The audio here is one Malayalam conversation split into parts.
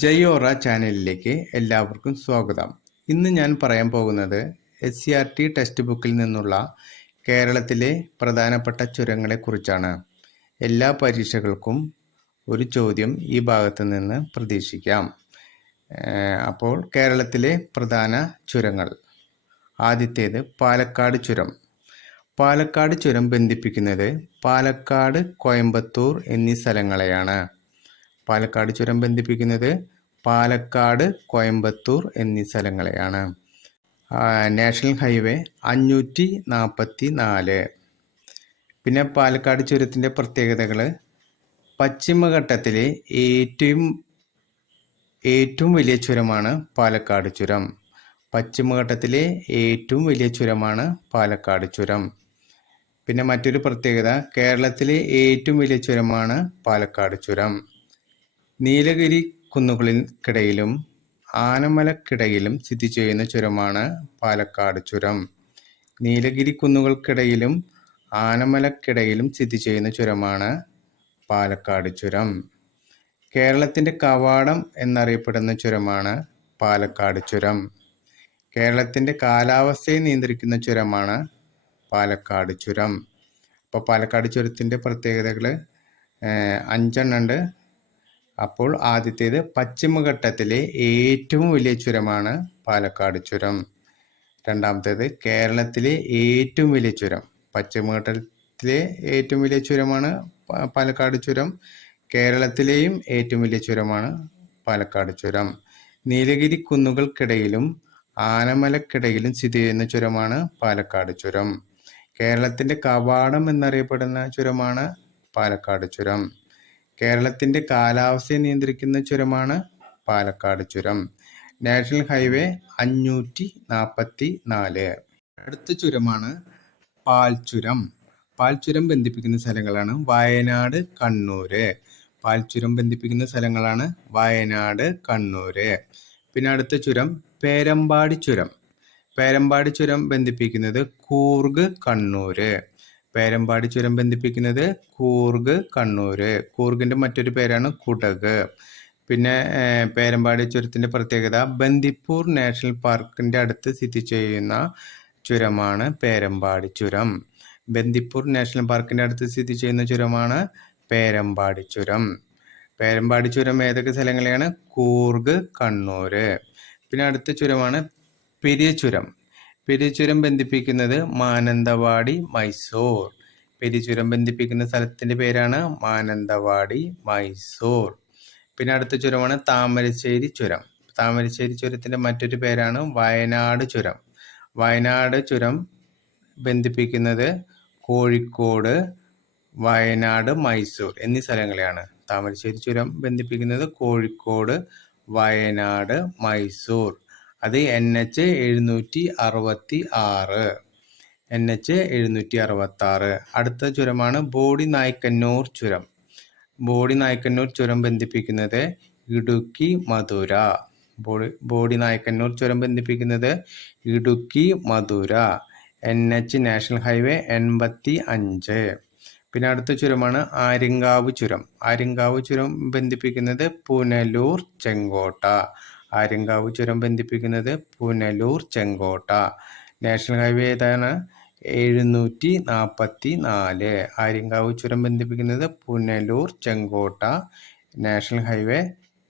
ജയോറ ചാനലിലേക്ക് എല്ലാവർക്കും സ്വാഗതം. ഇന്ന് ഞാൻ പറയാൻ പോകുന്നത് S C R T text ബുക്കിൽ നിന്നുള്ള കേരളത്തിലെ പ്രധാനപ്പെട്ട ചുരങ്ങളെക്കുറിച്ചാണ് എല്ലാ പരീക്ഷകൾക്കും ഒരു ചോദ്യം ഈ ഭാഗത്ത് നിന്ന് പ്രതീക്ഷിക്കാം. അപ്പോൾ കേരളത്തിലെ പ്രധാന ചുരങ്ങൾ. ആദ്യത്തേത് പാലക്കാട് ചുരം. പാലക്കാട് ചുരം ബന്ധിപ്പിക്കുന്നത് പാലക്കാട് കോയമ്പത്തൂർ എന്നീ സ്ഥലങ്ങളെയാണ്. പാലക്കാട് ചുരം ബന്ധിപ്പിക്കുന്നത് പാലക്കാട് കോയമ്പത്തൂർ എന്നീ സ്ഥലങ്ങളെയാണ്. നാഷണൽ ഹൈവേ അഞ്ഞൂറ്റി നാൽപ്പത്തി നാല് പിന്നെ പാലക്കാട് ചുരത്തിന്റെ പ്രത്യേകതകൾ പശ്ചിമഘട്ടത്തിലെ ഏറ്റവും ഏറ്റവും വലിയ ചുരമാണ് പാലക്കാട് ചുരം. പശ്ചിമഘട്ടത്തിലെ ഏറ്റവും വലിയ ചുരമാണ് പാലക്കാട് ചുരം. പിന്നെ മറ്റൊരു പ്രത്യേകത കേരളത്തിലെ ഏറ്റവും വലിയ ചുരമാണ് പാലക്കാട് ചുരം. നീലഗിരി കുന്നുകൾക്കിടയിലും ആനമലക്കിടയിലും സ്ഥിതി ചെയ്യുന്ന ചുരമാണ് പാലക്കാട് ചുരം. നീലഗിരി കുന്നുകൾക്കിടയിലും ആനമലക്കിടയിലും സ്ഥിതി ചെയ്യുന്ന ചുരമാണ് പാലക്കാട് ചുരം. കേരളത്തിന്റെ കവാടം എന്നറിയപ്പെടുന്ന ചുരമാണ് പാലക്കാട് ചുരം. കേരളത്തിന്റെ കാലാവസ്ഥയെ നിയന്ത്രിക്കുന്ന ചുരമാണ് പാലക്കാട് ചുരം. അപ്പോൾ പാലക്കാട് ചുരത്തിന്റെ പ്രത്യേകതകൾ അഞ്ചെണ്ണം ഉണ്ട് അപ്പോൾ ആദ്യത്തേത് പശ്ചിമഘട്ടത്തിലെ ഏറ്റവും വലിയ ചുരമാണ് പാലക്കാട് ചുരം. രണ്ടാമത്തേത് കേരളത്തിലെ ഏറ്റവും വലിയ ചുരം. പശ്ചിമഘട്ടത്തിലെ ഏറ്റവും വലിയ ചുരമാണ് പാലക്കാട് ചുരം. കേരളത്തിലെയും ഏറ്റവും വലിയ ചുരമാണ് പാലക്കാട് ചുരം. നീലഗിരി കുന്നുകൾക്കിടയിലും ആനമലക്കിടയിലും സ്ഥിതി ചെയ്യുന്ന ചുരമാണ് പാലക്കാട് ചുരം. കേരളത്തിന്റെ കവാടം എന്നറിയപ്പെടുന്ന ചുരമാണ് പാലക്കാട് ചുരം. കേരളത്തിന്റെ കാലാവസ്ഥയെ നിയന്ത്രിക്കുന്ന ചുരമാണ് പാലക്കാട് ചുരം. നാഷണൽ ഹൈവേ അഞ്ഞൂറ്റി നാൽപ്പത്തി നാല് അടുത്ത ചുരമാണ് പാൽച്ചുരം. പാൽച്ചുരം ബന്ധിപ്പിക്കുന്ന സ്ഥലങ്ങളാണ് വയനാട് കണ്ണൂര്. പാൽച്ചുരം ബന്ധിപ്പിക്കുന്ന സ്ഥലങ്ങളാണ് വയനാട് കണ്ണൂര്. പിന്നെ അടുത്ത ചുരം പേരമ്പാടി ചുരം. പേരമ്പാടി ചുരം ബന്ധിപ്പിക്കുന്നത് കൂർഗ് കണ്ണൂര്. പേരമ്പാടി ചുരം ബന്ധിപ്പിക്കുന്നത് കൂർഗ് കണ്ണൂര്. കൂർഗിന്റെ മറ്റൊരു പേരാണ് കുടക്. പിന്നെ പേരമ്പാടി ചുരത്തിന്റെ പ്രത്യേകത ബന്ദിപ്പൂർ നാഷണൽ പാർക്കിന്റെ അടുത്ത് സ്ഥിതി ചെയ്യുന്ന ചുരമാണ് പേരമ്പാടി ചുരം. ബന്ദിപ്പൂർ നാഷണൽ പാർക്കിന്റെ അടുത്ത് സ്ഥിതി ചെയ്യുന്ന ചുരമാണ് പേരമ്പാടി ചുരം. പേരമ്പാടി ചുരം ഏതൊക്കെ സ്ഥലങ്ങളെയാണ്? കൂർഗ് കണ്ണൂര്. പിന്നെ അടുത്ത ചുരമാണ് പെരിയ ചുരം. പെരിയ ചുരം ബന്ധിപ്പിക്കുന്നത് മാനന്തവാടി മൈസൂർ. പെരിചുരം ബന്ധിപ്പിക്കുന്ന സ്ഥലത്തിന്റെ പേരാണ് മാനന്തവാടി മൈസൂർ. പിന്നെ അടുത്ത ചുരമാണ് താമരശ്ശേരി ചുരം. താമരശ്ശേരി ചുരത്തിന്റെ മറ്റൊരു പേരാണ് വയനാട് ചുരം. വയനാട് ചുരം ബന്ധിപ്പിക്കുന്നത് കോഴിക്കോട് വയനാട് മൈസൂർ എന്നീ സ്ഥലങ്ങളെയാണ്. താമരശ്ശേരി ചുരം ബന്ധിപ്പിക്കുന്നത് കോഴിക്കോട് വയനാട് മൈസൂർ. അത് എൻ എച്ച് എഴുന്നൂറ്റി അറുപത്തി ആറ് എൻ എച്ച് എഴുന്നൂറ്റി അറുപത്തി ആറ് അടുത്ത ചുരമാണ് ബോഡി നായ്ക്കന്നൂർ ചുരം. ബോഡി നായ്ക്കന്നൂർ ചുരം ബന്ധിപ്പിക്കുന്നത് ഇടുക്കി മധുര. ബോഡി ബോഡി നായ്ക്കന്നൂർ ചുരം ബന്ധിപ്പിക്കുന്നത് Idukki Madurai. N H national highway എൺപത്തി അഞ്ച് പിന്നെ അടുത്ത ചുരമാണ് ആര്യങ്കാവ് ചുരം. ആര്യങ്കാവ് ചുരം ബന്ധിപ്പിക്കുന്നത് പുനലൂർ ചെങ്കോട്ട. ആര്യങ്കാവ് ചുരം ബന്ധിപ്പിക്കുന്നത് പുനലൂർ ചെങ്കോട്ട. നാഷണൽ ഹൈവേ ഏതാണ്? എഴുന്നൂറ്റി നാൽപ്പത്തി നാല് ആര്യങ്കാവ് ചുരം ബന്ധിപ്പിക്കുന്നത് Punalur Chenkottai. National highway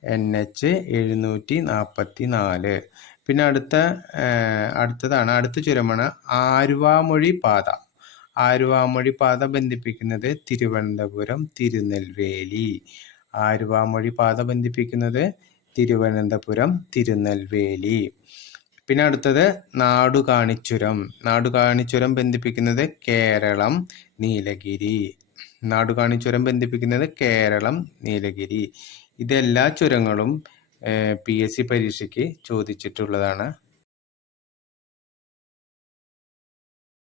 N H എഴുന്നൂറ്റി നാൽപ്പത്തി നാല് പിന്നെ അടുത്ത അടുത്തതാണ് അടുത്ത ചുരമാണ് ആരുവാമൊഴി പാത. ആരുവാമൊഴി പാത ബന്ധിപ്പിക്കുന്നത് തിരുവനന്തപുരം തിരുനെൽവേലി. ആരുവാമൊഴി പാത ബന്ധിപ്പിക്കുന്നത് തിരുവനന്തപുരം തിരുനെൽവേലി. പിന്നെ അടുത്തത് നാടുകാണിച്ചുരം. നാടുകാണിച്ചുരം ബന്ധിപ്പിക്കുന്നത് കേരളം നീലഗിരി. നാടുകാണിച്ചുരം ബന്ധിപ്പിക്കുന്നത് കേരളം നീലഗിരി. ഇതെല്ലാ ചുരങ്ങളും പി എസ് സി പരീക്ഷയ്ക്ക് ചോദിച്ചിട്ടുള്ളതാണ്.